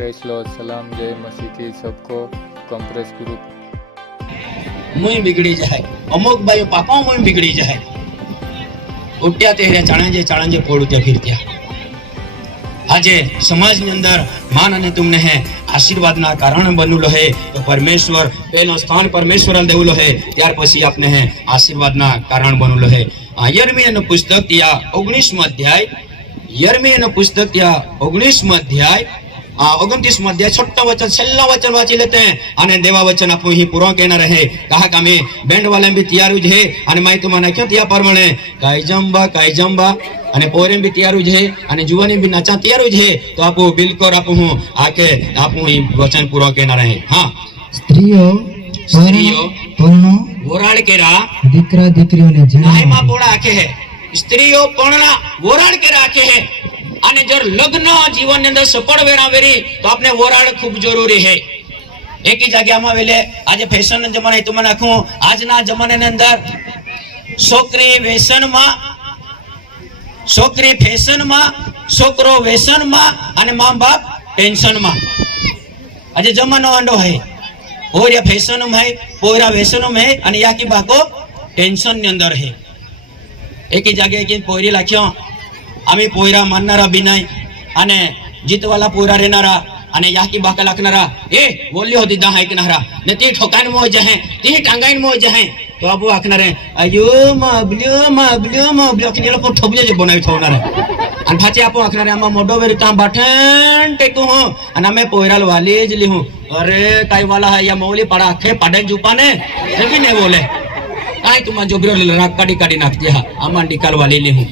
press लो सलाम जय मसीह की सबको कंप्रेस ग्रुप मुई बिगड़ी जाए अमुक भाई पापा मुई बिगड़ी जाए उठ्या तेरे चाणंजे पोड़त्या फिरत्या આજે સમાજની અંદર માન અને તમને હે આશીર્વાદના કારણ બનેલો હે તો પરમેશ્વર એનો સ્થાન પરમેશ્વરને દેવલો હે ત્યાર પછી આપને હે આશીર્વાદના કારણ બનેલો હે યર્મિયાનું પુસ્તક ત્યાં 19મો અધ્યાય યર્મિયાનું પુસ્તક ત્યાં 19મો અધ્યાય 29મો अध्याय छोटा वचन छेल्ला वचन वाची लेते हैं अने देवा वचन आपको ही पूरा कहना रहे कहा का में बैंड वाले भी तैयार है अने मैं तुम्हारा क्यों तैयार परमणे काई जंबा अने पोरे भी तैयार है अने जुवानी भी नाचा तैयार है तो आपको बिल्कुल आपको हूं आके आपको ही वचन पूरा कहना रहे हां स्त्रीओ परनो वोराड़ केरा दीकरा दीकरीओने नाय मां पोड़ा आके है स्त्रीओ परना वोराड़ केरा आके है અને જો લગ્ન જીવન અંદર સફળ વેરાવેરી તો આપણે વોરાડ ખૂબ જરૂરી છે એક જગ્યામાં વેલે આજે ફેશન જમાના તો મને આખું આજના જમાનાની અંદર છોકરી ફેશનમાં છોકરો વેસનમાં અને મા બાપ ટેન્શનમાં આજે જમાનો આંડો है પોરા ફેશન में है પોરા વેસન में है અને યા की बाको टेंशन ની અંદર है एक जगह की पोरी लाख्यो आम्ही पोयरा मानणारा बी नाही आणि जीतवाला पोयरा रेनारा आणि याकी बाका लागणारा ए बोलली होती दहा ऐकणारा ने ती ठोकान मोज आहे ती टांगाइन मोज आहे तो अबू आखणारे अयो मबल्यो किनेला पर ठोबजे जे बनावी ठेवणार आणि फाची आपो आखणारे आमा मोडो वेरी ता बाठण टेकू हो आणि आमे पोयराल वाली जली हूं अरे काय वाला है या मौली पड़ा आखे पाडन जुपाने जल्दी ने बोले काय तुमा जोब्रो राग काडी नाखती हा आमा निकाल वाली ली हूं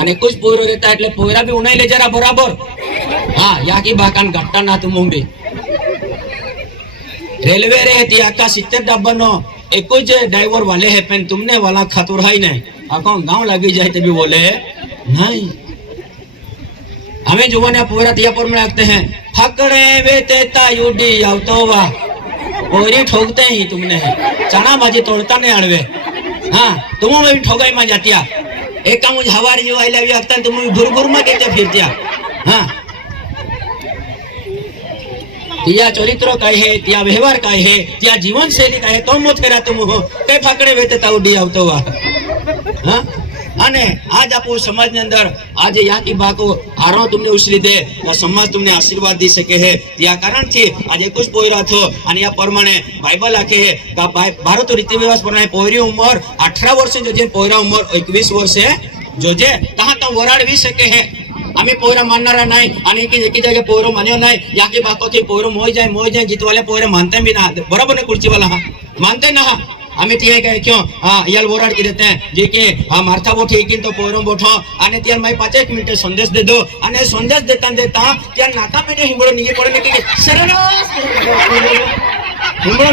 અને कुछ पोयरो रहता એટલે પોયરા भी ઉનાઈ લે જરા બરાબર હા યાકી બાકાન ઘટ્ટા ના તું મુંબઈ रेलवे रहती आका 70 डब्बनो एक જ ड्राइवर वाले है पेन तुमने वाला खतुर है नहीं आको गांव लगी जाए तभी बोले नहीं हमें जुवाने पोयरा तिया पर में रखते हैं फकड़े वे तेता युडी आवतो वा पोयरी ठोकते ही तुमने चना भाजी तोड़ता नहीं अड़वे हां तुम में भी ठोगाई में जातिया एक काम मुझे हवारी जो आई लव यू अक्तन तुम घुर में कहते फिरतिया हां तिया चरित्र काय है तिया व्यवहार काय है तिया जीवन शैली काय है तो मोथेरा तुम हो ते फाकड़े वेते ताउडी आवतो वा हां અને આજ આપો સમાજની અંદર આજે યાકી બાકો આરો તમને ઉછલી દે તો સમાજ તમને આશીર્વાદ દી શકે છે ત્યાં કારણથી આજે કુછ પોયરા થો અને આ પ્રમાણે બાઇબલ આખે છે કે ભારત રીતિ વ્યવહાર પ્રમાણે પોયરી ઉંમર 18 વર્ષે જો જે પોયરા ઉંમર 21 વર્ષે જો જે તહા તો વરાડવી શકે છે आम्ही पोयरा मानणारा नाही आणि एकी जागे पोयरो मान्यो नाही याकी बाको की पोयरो मोय जाए जीतवाले पोयरे मानते भी ना बरोबर ने कुर्सी वाला हा मानते ना आम्ही तिया काय क्यों याल वोराड की देते हैं जे के मारथा बो ठीक तो पोयरो बोठो आणि त्यार मैं 5 मिनिट संदेश दे दो आणि संदेश देता त्या नाका में हिंगळो निगे पडने की सरळ हिंगळो